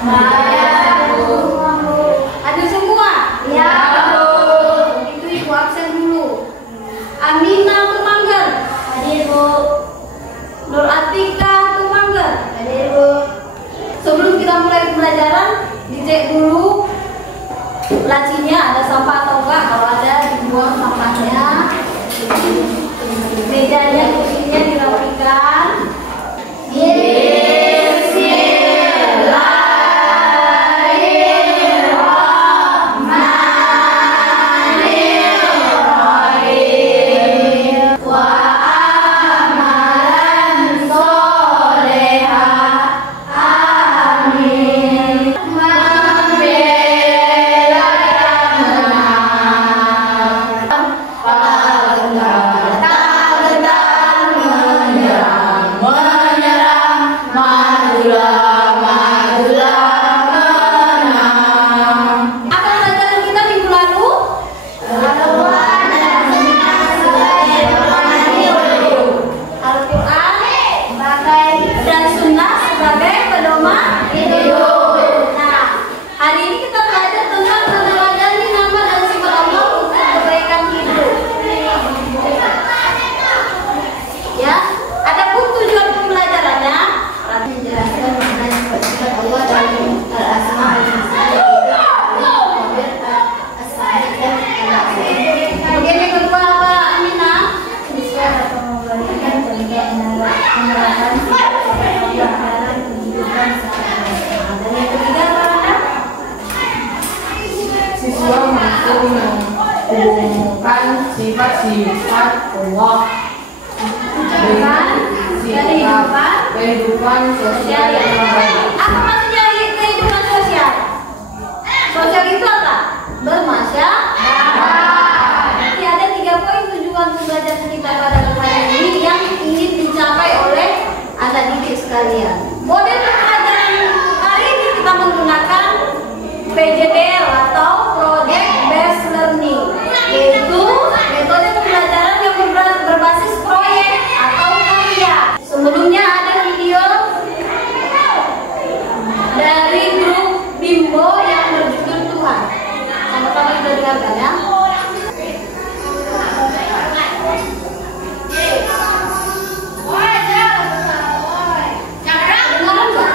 Ya, Bu. Ada semua? Ya, Bu. Itu Ibu absen dulu. Amina Tumanggar. Hadir, Bu. Nur Atika Tumanggar. Hadir, Bu. Sebelum kita mulai pembelajaran, dicek dulu lacinya ada sampah atau enggak. Kalau ada, dibuang sampahnya. Mejanya, kursinya dirapikan. Siswa mampu menghubungkan sifat-sifat Allah dengan sifat kehidupan sosial yang baik. Apa maksudnya kehidupan sosial? Sosial itu apa? Bermasyarakat. Jadi ada 3 poin tujuan pembelajaran kita pada hari ini yang ingin dicapai oleh anak didik sekalian. Model pembelajaran hari ini kita menggunakan PJBL atau Project Based Learning, yaitu metode pembelajaran yang berbasis proyek atau karya. Sebelumnya ada video dari grup Bimbo yang berjudul Tuhan. Sama-sama kita dengarkan ya. Dengarkan nggak?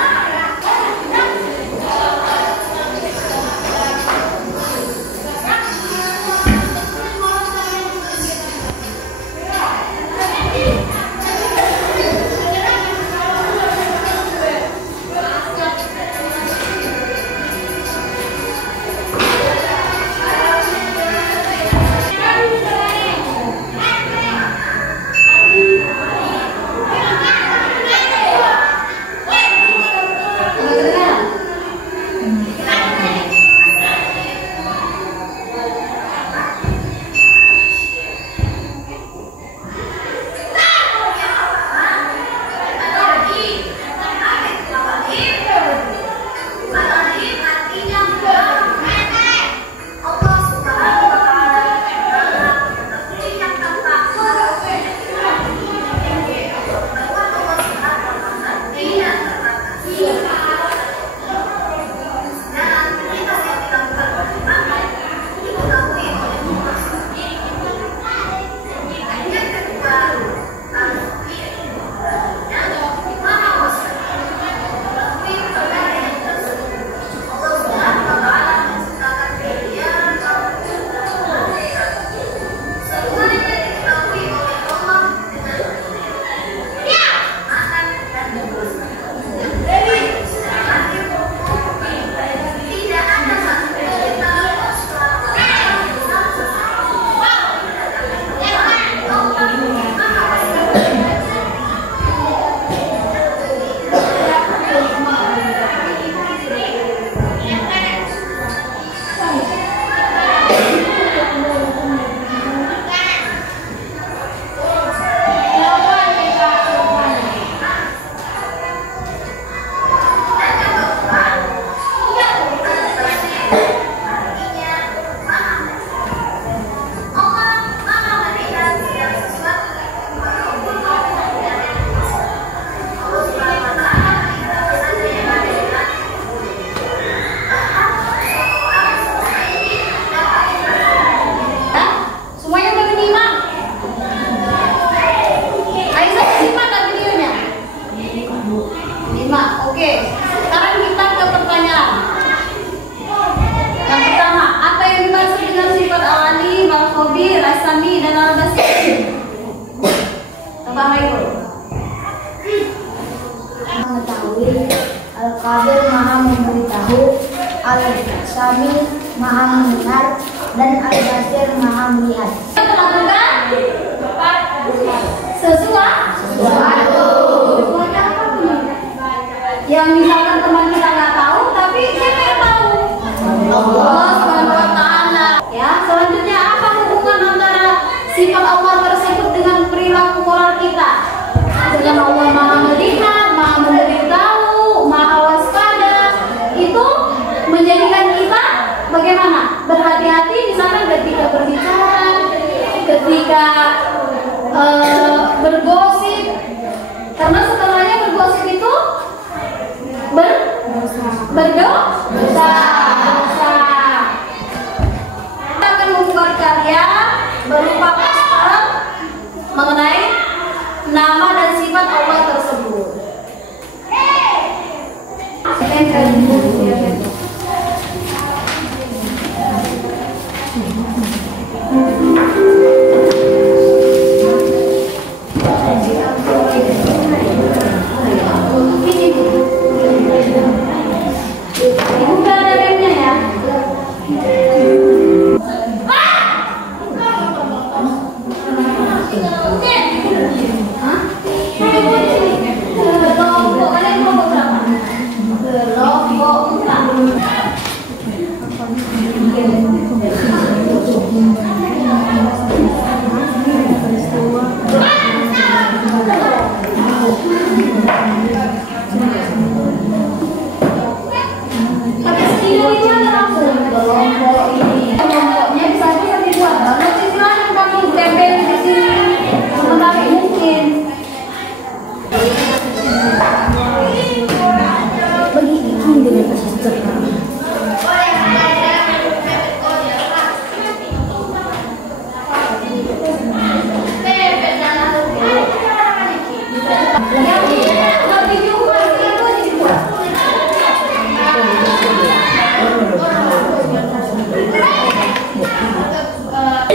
Pak Michael. Mengetahui, Al-Qadir Maha memberitahu, Al-Sami Maha mendengar, dan Al-Basir Maha melihat. Melakukan sesuatu apa tuh? Yang misalkan teman kita nggak tahu, tapi siapa yang tahu? Allah Subhanahu wa Ta'ala. Ya, selanjutnya apa hubungan antara sifat Allah tersebut dengan perilaku moral kita? Dengan Allah Maha melihat, Maha memberitahu, Maha waspada, itu menjadikan kita bagaimana? Berhati-hati misalkan ketika berbicara, ketika bergosip, karena setelahnya bergosip itu berdosa. Kita akan membuat karya berupa poster mengenai nama dan sifat Allah tersebut. Ibu gak ada remnya ya? Hah? Kelompok, kalian kelompok berapa? Kelompok 4. Itu ada kelompok ini. Kelompoknya bisa aja dibuat. Nanti silahkan kamu tempel di sini. Sementara mungkin. Begini dengan poster.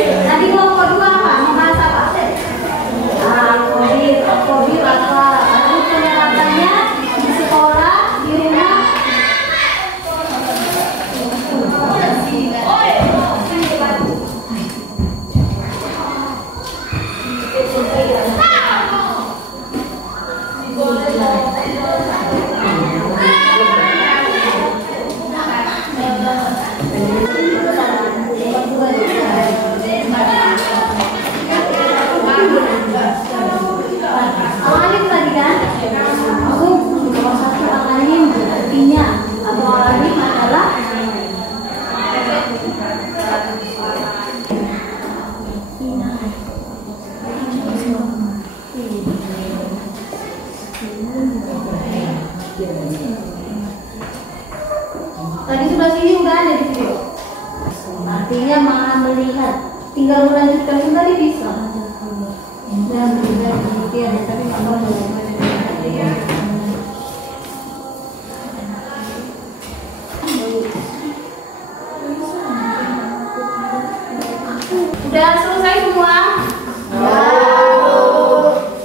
Nanti kelompok 2 apa? Membahas apa? COVID apa? Lalu penerapannya di sekolah, di rumah. Al-alim tadi kan? Aku nomor 1 al-alim artinya atau al-alim adalah tadi sebelah sini udah ada di video. Artinya Maha melihat. Tinggal melanjutkan kembali bisa. Dan juga demikian, tapi nggak mau udah selesai semua?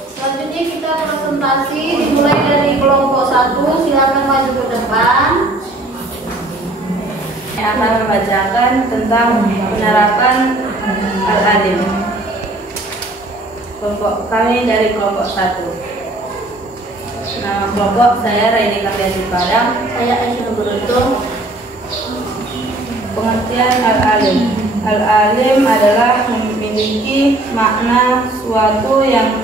Selanjutnya kita presentasi dimulai dari kelompok 1. Silakan maju ke depan. Saya akan membacakan tentang penerapan al-alim. Kelompok kami dari kelompok 1. Nama kelompok saya Raini Kardiasi Padang. Saya Aisyah Beruntung. Pengertian al-alim. Al-alim adalah memiliki makna suatu yang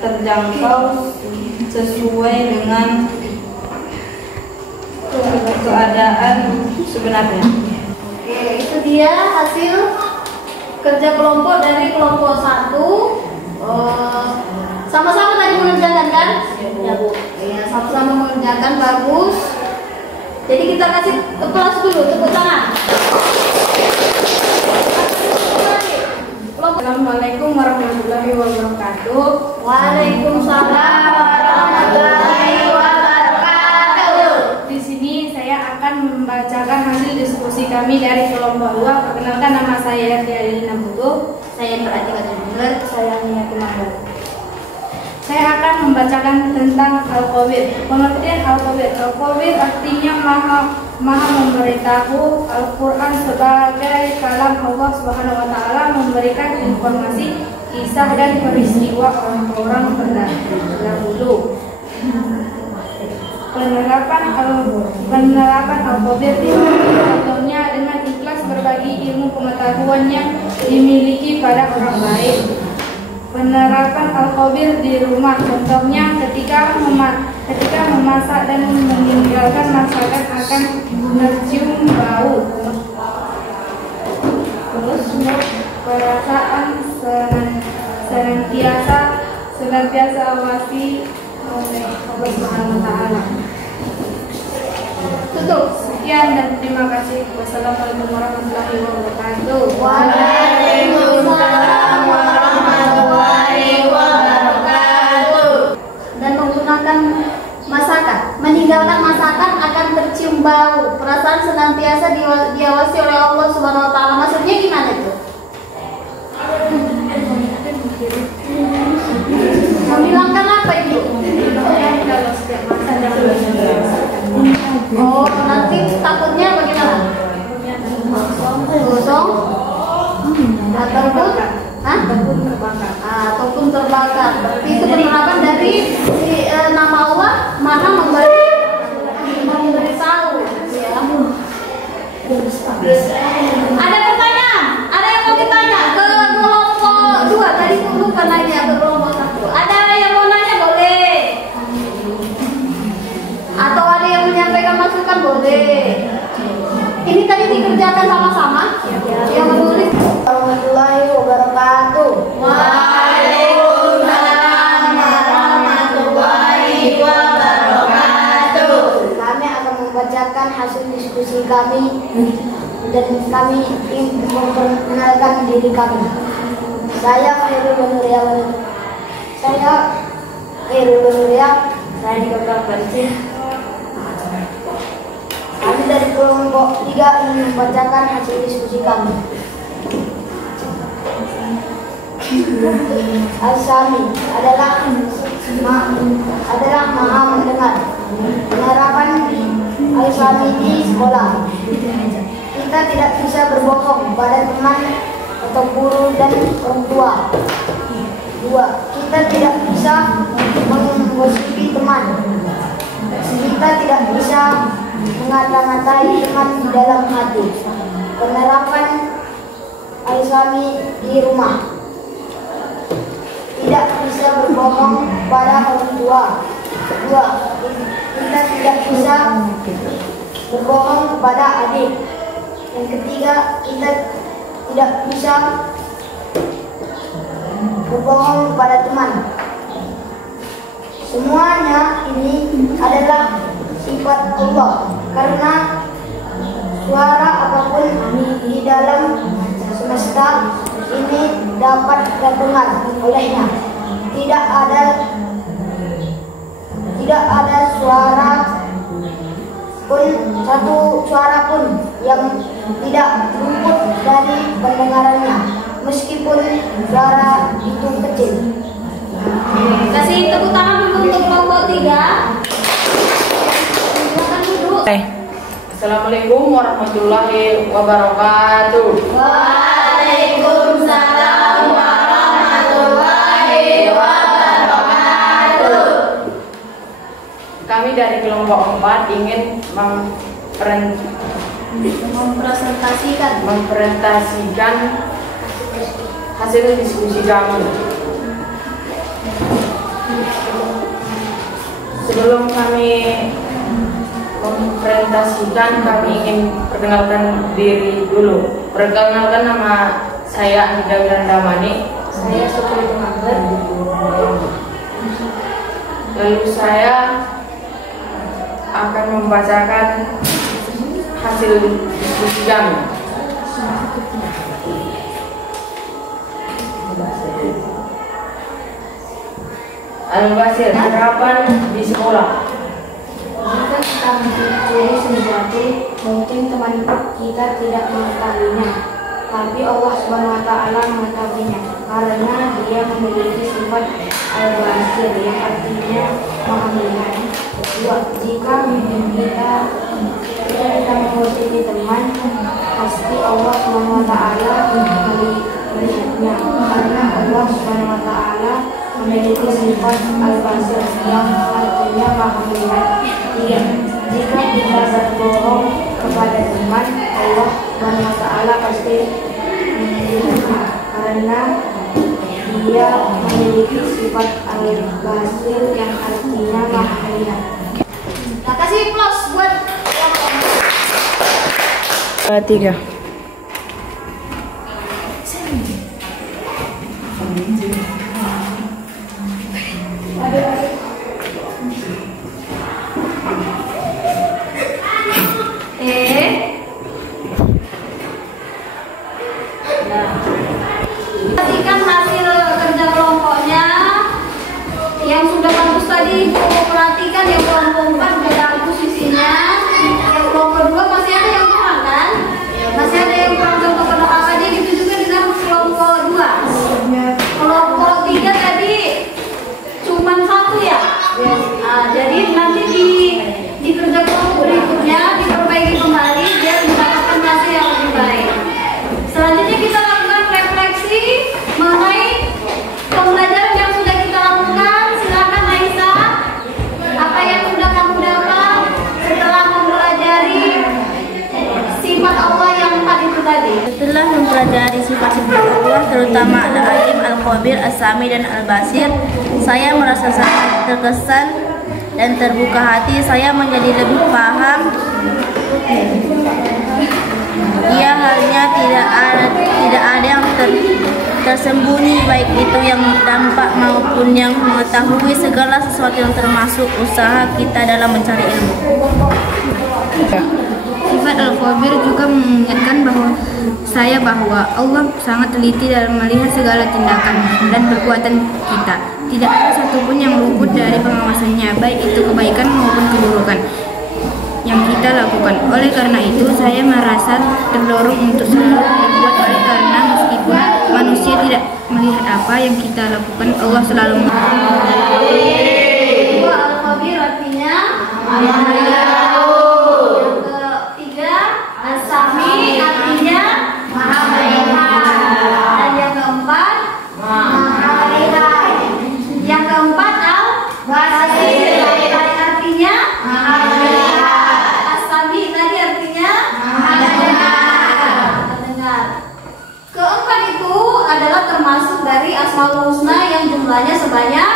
terjangkau sesuai dengan keadaan sebenarnya. Oke, itu dia hasil kerja kelompok dari kelompok 1. Sama-sama tadi mengerjakan kan? Ya Bu. Iya, sama-sama mengerjakan, bagus. Jadi kita kasih kelas dulu, tepuk tangan. Assalamualaikum warahmatullahi wabarakatuh. Waalaikumsalam warahmatullahi wabarakatuh. Di sini saya akan membacakan hasil diskusi kami dari kelompok 2. Perkenalkan, nama saya Dialina Butuh. Saya Nur Atika Jumuna. Manggar. Saya Niati Manggar. Saya akan membacakan tentang Al-Qabir. Pengertian Al-Qabir. Al-Qabir artinya maha memberitahu. Al-Quran sebagai kalam Allah Subhanahu wa Ta'ala memberikan informasi, kisah dan peristiwa orang-orang terdahulu. Penerapan Al-Qabir contohnya dengan ikhlas berbagi ilmu pengetahuan yang dimiliki pada orang lain. Penerapan Al-Qabir di rumah contohnya ketika memasak dan meninggalkan masakan akan mencium bau. Terus perasaan senantiasa awasi oleh Allah Subhanahu wa Ta'ala. Tutup. Sekian dan terima kasih. Wassalamualaikum warahmatullahi wabarakatuh. Waalaikumsalam warahmatullahi wabarakatuh. Dan menggunakan masakan. Meninggalkan masakan akan tercium bau. Perasaan senantiasa diawasi oleh Allah Subhanahu wa Ta'ala. Maksudnya gimana itu? Menghilangkan apa itu? Oh, nanti takutnya bagaimana? Gosong? Ataupun terbakar. Berarti itu penerapan dari nama Allah Maha memberitahu. Ya. Ada pertanyaan? Ada yang mau ditanya ke kelompok 2? Tadi lupa nanya ke kelompok 1. Ada yang mau nanya boleh. Atau ada yang menyampaikan masukan boleh. Ini tadi dikerjakan sama-sama. Yang menulis. Warahmatullahi wabarakatuh. Waalaikumsalam warahmatullahi wabarakatuh. Kami akan membacakan hasil diskusi kami dan kami ingin memperkenalkan diri kami. Saya Khairul Banuria. Saya di Kota Banjir. Kami dari kelompok 3 ingin membacakan hasil diskusi kami. Al-Sami adalah maha mendengar. Penerapan Al-Sami di sekolah. Kita tidak bisa berbohong pada teman atau guru dan orang tua. 2. Kita tidak bisa menggosipi teman. Kita tidak bisa mengata-ngatai teman di dalam hati. Penerapan Al-Sami di rumah. Tidak bisa berbohong pada orang tua. 2. Kita tidak bisa berbohong kepada adik. Yang ketiga, kita tidak bisa berbohong kepada teman. Semuanya ini adalah sifat Allah, karena suara apapun di dalam semesta ini dapat terdengar olehnya. Tidak ada suara pun, satu suara pun yang tidak luput dari pendengarannya, meskipun suara itu kecil. Kasih tepuk tangan untuk kelompok 3. Silakan duduk. Assalamualaikum warahmatullahi wabarakatuh. Waalaikumsalam warahmatullahi wabarakatuh. Kami dari kelompok 4 ingin mempresentasikan hasil diskusi kami. Sebelum kami mempresentasikan, kami ingin perkenalkan diri dulu. Perkenalkan, nama saya Anida Wirandamani. Saya Supri Manggar. Lalu saya akan membacakan hasil diskusi kami. Al-Basir, harapan di sekolah. Jika kita mencuri sesuatu, mungkin teman kita tidak mengetahuinya, tapi Allah Subhanahu wa Ta'ala mengetahuinya. karena dia memiliki sifat al-basir yang artinya maha melihat. 2. Jika kita memiliki teman, pasti Allah SWT melihatnya, karena Allah SWT memiliki sifat al-basir yang artinya maha melihat. 3. Jika kita berbohong kepada teman, Allah SWT pasti melihatnya, karena dia memiliki sifat al-basir yang artinya maha melihat. Nah, kasih plus buat 3. Perhatikan hasil kerja kelompoknya yang sudah bagus tadi. Perhatikan yang kelompok 4 sudah bagus isinya. Yang kelompok 2 masih ada yang kurang kan? Masih ada yang kurang, contoh apa aja gitu juga dengan kelompok 2. Kelompok 3 tadi cuma 1 ya. Nah, jadi nanti di kerja kelompok berikutnya diperbaiki kembali biar mendapatkan hasil yang lebih baik. Selanjutnya kita lakukan refleksi mengenai pembelajaran yang sudah kita lakukan. Silakan Aisyah, apa yang sudah kamu dapat setelah mempelajari sifat Allah yang 4 itu tadi? Setelah mempelajari sifat-sifat Allah, terutama Al-Alim, Al-Khabir, As-Sami, dan Al-Basir, saya merasa sangat terkesan dan terbuka hati. Saya menjadi lebih paham. Ia halnya tidak ada yang tersembunyi, baik itu yang dampak maupun yang mengetahui segala sesuatu yang termasuk usaha kita dalam mencari ilmu. Sifat Al-Khabir juga mengingatkan bahwa Allah sangat teliti dalam melihat segala tindakan dan perbuatan kita. Tidak ada satupun yang luput dari pengawasannya, baik itu kebaikan maupun keburukan yang kita lakukan. Oleh karena itu, saya merasa terdorong untuk selalu berbuat baik, karena meskipun manusia tidak melihat apa yang kita lakukan, Allah selalu melihat. Al-Khabir artinya yang ketiga As-Sami artinya maha melihat, dan yang keempat maha melihat. Yang keempat Al-Basir artinya maha melihat. As-Sami tadi artinya maha mendengar. Keempat itu adalah termasuk dari Asmaul Husna yang jumlahnya sebanyak